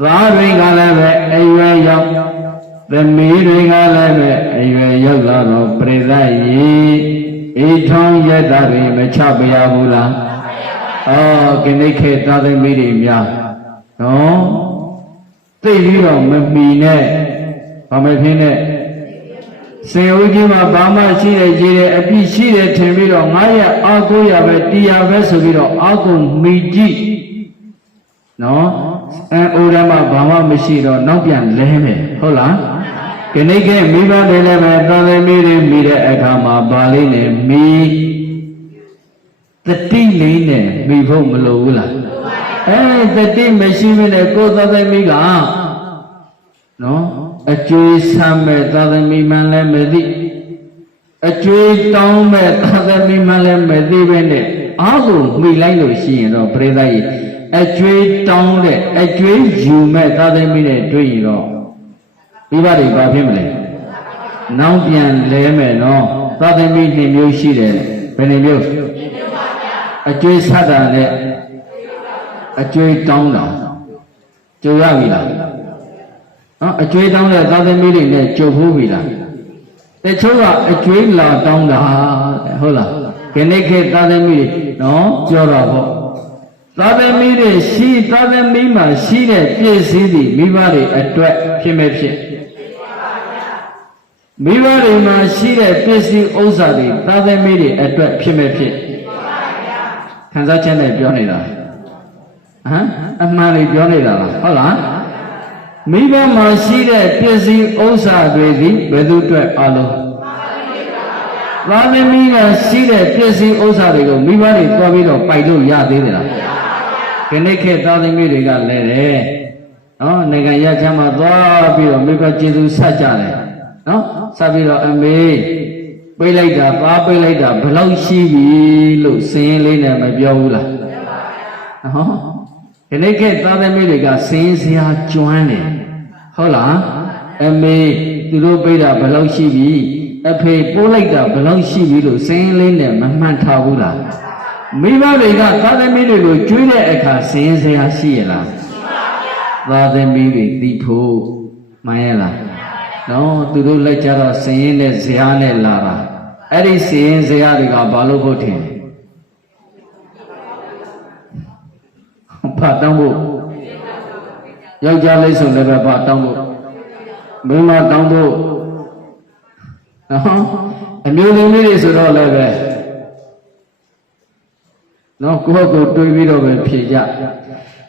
သားတွေကလည်းပဲအရွယ်ရောက်သမီးတွေကလည်းပဲအရွယ်ရောက်လာတော့ပရိသတ်ကြီးအေးထုံးရက်သားတွေမချပြရဘူးလားကိနိခေသားသမီးတွေများနော်သိပြီးတော့မမီနဲ့ဘာမဖြစ်နဲ့စေဦးကြီးမှာဘာမှရှိတယ်ကြီးတယ်အပြစ်ရှိတယ်ထင်ပြီးတော့900အာ900ပဲတရားပဲဆိုပြီးတော့အာကုန်မိကြည့်နော်အိုရမဘာမှမရှိတော့နောက်ပြန်လဲမယ်ဟုတ်လားခဏိကမိဘတွေလည်းပဲသာသမီတွေမိတဲ့အခါမှာဘာလေးနဲ့မိတတိလေးနဲ့မိဖို့မလိုဘူးလားတတိမရှိမနဲ့ကိုယ်သာသမီကနော်အကျွေးဆမ်းမဲ့သာသမီမှန်လည်းမသိအကျွေးတောင်းမဲ့သာသမီမှန်လည်းမသိပဲနဲ့အားကိုမှီလိုက်လို့ရှိရင်တော့ပရိသတ်ကြီးအကျွေးတောင်းတဲ့အကျွေးယူမဲ့သာသမီနဲ့တွေ့ရင်တော့မိဘတွေဘာဖြစ်မလဲနောက်ပြန်လဲမယ်နော်သာသမီ2မျိုးရှိတယ်ဘယ်နှမျိုးအကျွေးဆက်တာနဲ့အကျွေးတောင်းတာကြိုရပြီလားအကျွေးတောင်းတဲ့သာသမီတွေနဲ့ကြုတ်ဖို့ပြီလားတချို့ကအကျွေးလာတောင်းတာဟုတ်လားခဏခေတ်သာသမီတွေနော်ပြောတော့ပေါ့သာသမီတွေရှိသာသမီမှာရှိတဲ့ပြည့်စည်သည့်မိဘတွေအတွက်ဖြစ်မဲ့ဖြစ်မိဘတွေမှာရှိတဲ့ပြည့်စည်ဥစ္စာတွေသာသမီတွေအတွက်ဖြစ်မဲ့ဖြစ်ခံစားချက်နဲ့ပြောနေတာအမှန်လေးပြောနေတာလားဟုတ်လားမိဘမှာရှိတဲ့ပြည့်စည်ဥစ္စာတွေဒီဘယ်သူအတွက်အလုံးသာသမီကရှိတဲ့ပြည့်စည်ဥစ္စာတွေကိုမိဘတွေတွားပြီးတော့ပိုက်လို့ရသေးတယ်လားခဏခေတ်သာသမီတွေကလည်းတယ်နော်နိုင်ငံရချမ်းမှာသွားပြီးတော့မိဘကျေးဇူးဆက်ကြတယ်နော်ဆက်ပြီးတော့အမေပိတ်လိုက်တာပါပိတ်လိုက်တာဘယ်လောက်ရှိပြီလို့စင်းလေးနဲ့မပြောဘူးလားနော်ခဏခေတ်သာသမီတွေကစင်းစရာကျွမ်းတယ်ဟုတ်လားအမေသူတို့ပိတ်တာဘယ်လောက်ရှိပြီအဖေပိုးလိုက်တာဘယ်လောက်ရှိပြီလို့စင်းလေးနဲ့မမှန်ထားဘူးလားမိဘတွေကသာသမီတွေကိုကျွေးတဲ့အခါစင်းစရာရှိရလားသာသမီတွေသိဖို့မှန်ရလားနော်သူတို့လက်ကြတော့စင်းရင်နဲ့ဇရာနဲ့လာတာအဲ့ဒီစင်းရင်ဇရာတွေကဘာလို့ဖို့ထင်ဘာတောင်းဖို့ယောက်ျားလေးဆိုလည်းပဲဘာတောင်းဖို့မိန်းမတောင်းဖို့နော်အမျိုးသမီးတွေဆိုတော့လည်းပဲနော်ကိုယ့်ကိုတွေးပြီးတော့ပဲဖြေကြ